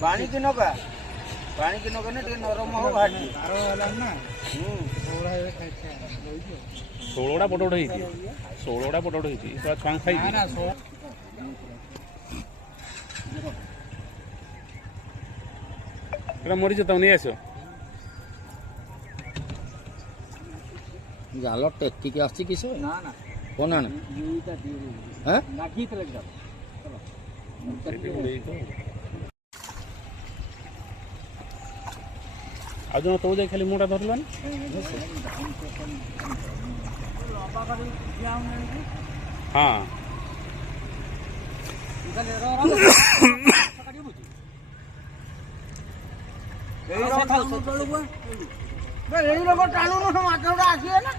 पानी की नौका ना टे नरम हो भाजी ଷୋହଳଟା ବଡ଼ ବଡ଼ ହେଇଛି 16ଟା ବଡ଼ ବଡ଼ ହେଇଛି ସେଟା ଛୁଆଙ୍କୁ ଖାଇଛି ଏଟା ମରିଛ ତମେ ନେଇ ଆସିବ ଜାଲ ଟେକିକି ଆସିଛି କିସ ନା ନା କଣ ଆଣ ଆଉ ଜଣ ତୁ ଯାଇ ଖାଲି ମୁଟା ଧରିଲାନି ହଁ ଏଇ ଲୋକ ଟାଣୁନ ମାଛ ଗୁଡା ଆସିବେ ନା